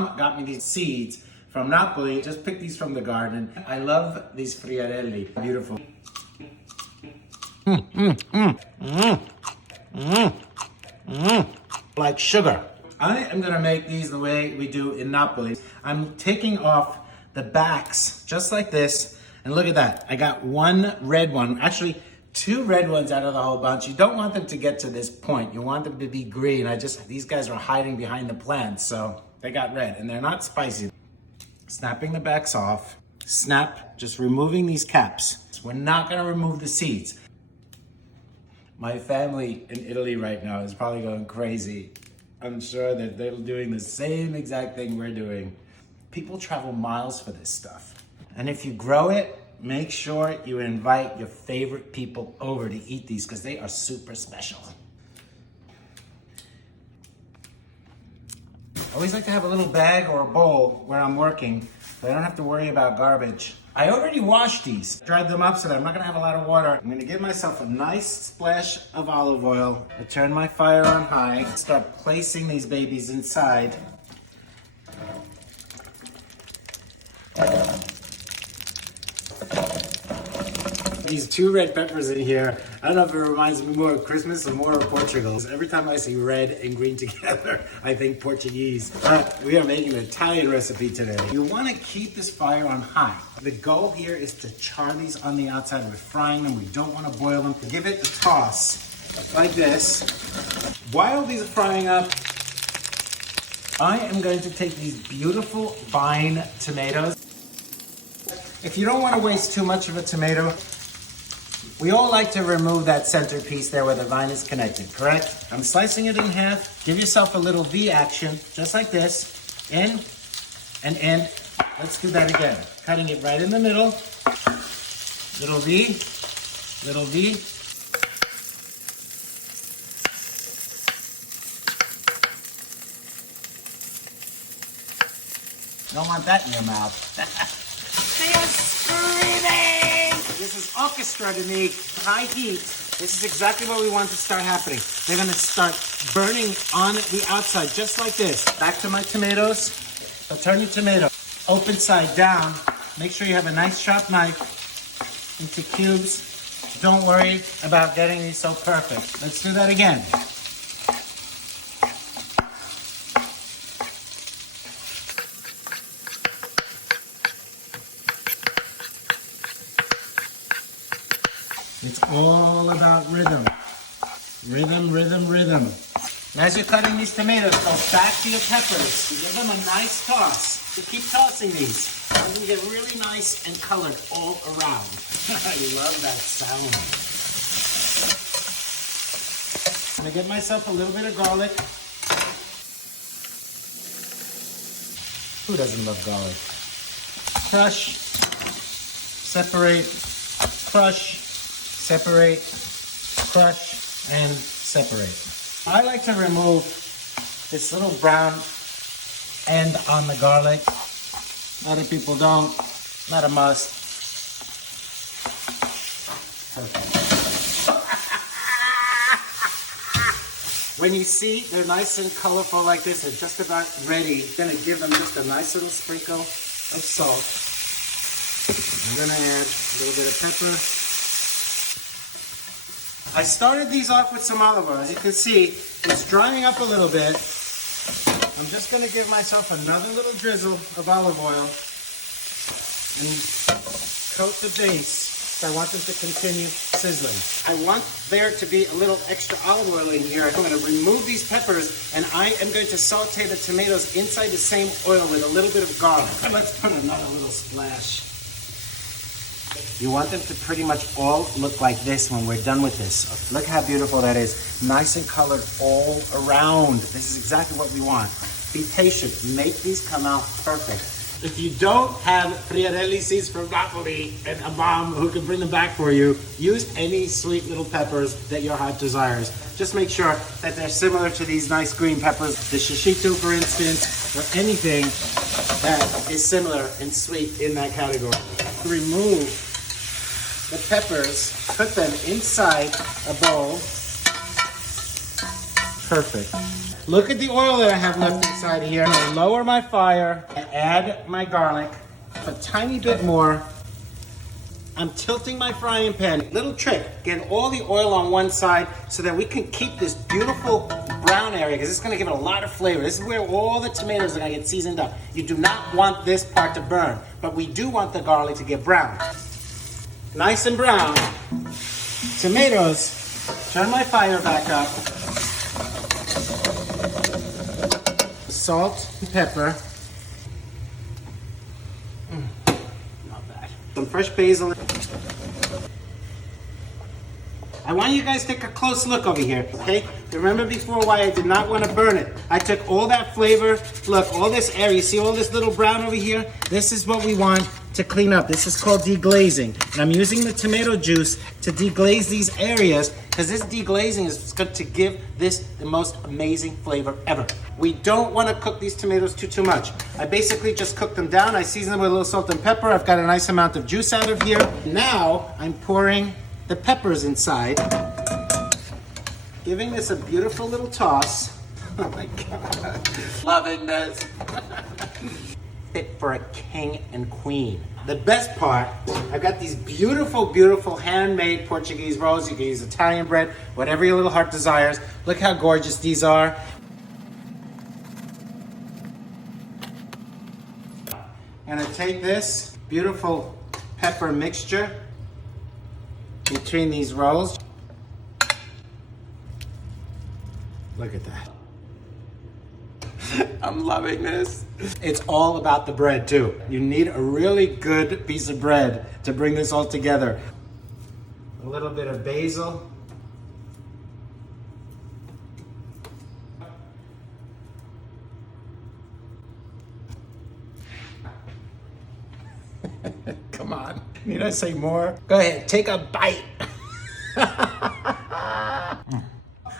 mom got me these seeds from Napoli. Just picked these from the garden. I love these Friarielli. Beautiful. Like sugar. I am gonna make these the way we do in Napoli. I'm taking off the backs just like this. And look at that. I got one red one. Actually, two red ones out of the whole bunch. You don't want them to get to this point. You want them to be green. These guys are hiding behind the plants, so they got red and they're not spicy. Snapping the backs off. Snap, just removing these caps. We're not gonna remove the seeds. My family in Italy right now is probably going crazy. I'm sure that they're doing the same exact thing we're doing. People travel miles for this stuff. And if you grow it, make sure you invite your favorite people over to eat these because they are super special. I always like to have a little bag or a bowl where I'm working so I don't have to worry about garbage. I already washed these, dried them up so that I'm not gonna have a lot of water. I'm gonna give myself a nice splash of olive oil. I turn my fire on high, start placing these babies inside. These two red peppers in here, I don't know if it reminds me more of Christmas or more of Portugal. Every time I see red and green together, I think Portuguese. We are making an Italian recipe today. You want to keep this fire on high. The goal here is to char these on the outside. We're frying them. We don't want to boil them. Give it a toss like this. While these are frying up, I am going to take these beautiful vine tomatoes. If you don't want to waste too much of a tomato, we all like to remove that center piece there where the vine is connected, correct? I'm slicing it in half. Give yourself a little V action, just like this. In and in. Let's do that again. Cutting it right in the middle. Little V, little V. Don't want that in your mouth. They are screaming! This is orchestra to me. High heat. This is exactly what we want to start happening. They're gonna start burning on the outside, just like this. Back to my tomatoes. So turn your tomato open side down. Make sure you have a nice sharp knife into cubes. Don't worry about getting these so perfect. Let's do that again. It's all about rhythm. Rhythm, rhythm, rhythm. As you're cutting these tomatoes, go back to your peppers. Give them a nice toss. So keep tossing these. They're going to get really nice and colored all around. I love that sound. I'm going to get myself a little bit of garlic. Who doesn't love garlic? Crush, separate, crush, separate, crush, and separate. I like to remove this little brown end on the garlic. Other people don't. Not a must. Perfect. When you see they're nice and colorful like this, they're just about ready. I'm gonna give them just a nice little sprinkle of salt. I'm gonna add a little bit of pepper. I started these off with some olive oil. As you can see, it's drying up a little bit. I'm just going to give myself another little drizzle of olive oil and coat the base. So I want them to continue sizzling. I want there to be a little extra olive oil in here. I'm going to remove these peppers and I am going to saute the tomatoes inside the same oil with a little bit of garlic. Let's put another little splash. You want them to pretty much all look like this when we're done with this. Look how beautiful that is. Nice and colored all around. This is exactly what we want. Be patient. Make these come out perfect. If you don't have Friarielli seeds from Napoli and a mom who can bring them back for you, use any sweet little peppers that your heart desires. Just make sure that they're similar to these nice green peppers. The shishito, for instance, or anything that is similar and sweet in that category. Remove the peppers, put them inside a bowl. Perfect. Look at the oil that I have left inside here. I'm gonna lower my fire and add my garlic a tiny bit more. I'm tilting my frying pan. Little trick, get all the oil on one side so that we can keep this beautiful brown area because it's gonna give it a lot of flavor. This is where all the tomatoes are gonna get seasoned up. You do not want this part to burn, but we do want the garlic to get brown. Nice and brown. Tomatoes, turn my fire back up. Salt and pepper. Not bad. Some fresh basil. I want you guys to take a close look over here, okay? Remember before why I did not want to burn it. I took all that flavor, look, all this area, you see all this little brown over here? This is what we want to clean up. This is called deglazing. And I'm using the tomato juice to deglaze these areas because this deglazing is going to give this the most amazing flavor ever. We don't want to cook these tomatoes too much. I basically just cook them down. I season them with a little salt and pepper. I've got a nice amount of juice out of here. Now I'm pouring the peppers inside, giving this a beautiful little toss. Oh my God, loving this. Fit for a king and queen. The best part, I've got these beautiful, beautiful handmade Portuguese rolls. You can use Italian bread, whatever your little heart desires. Look how gorgeous these are. I'm gonna take this beautiful pepper mixture between these rolls. Look at that. I'm loving this. It's all about the bread too. You need a really good piece of bread to bring this all together. A little bit of basil. Come on. Need I say more? Go ahead, take a bite.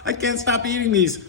I can't stop eating these.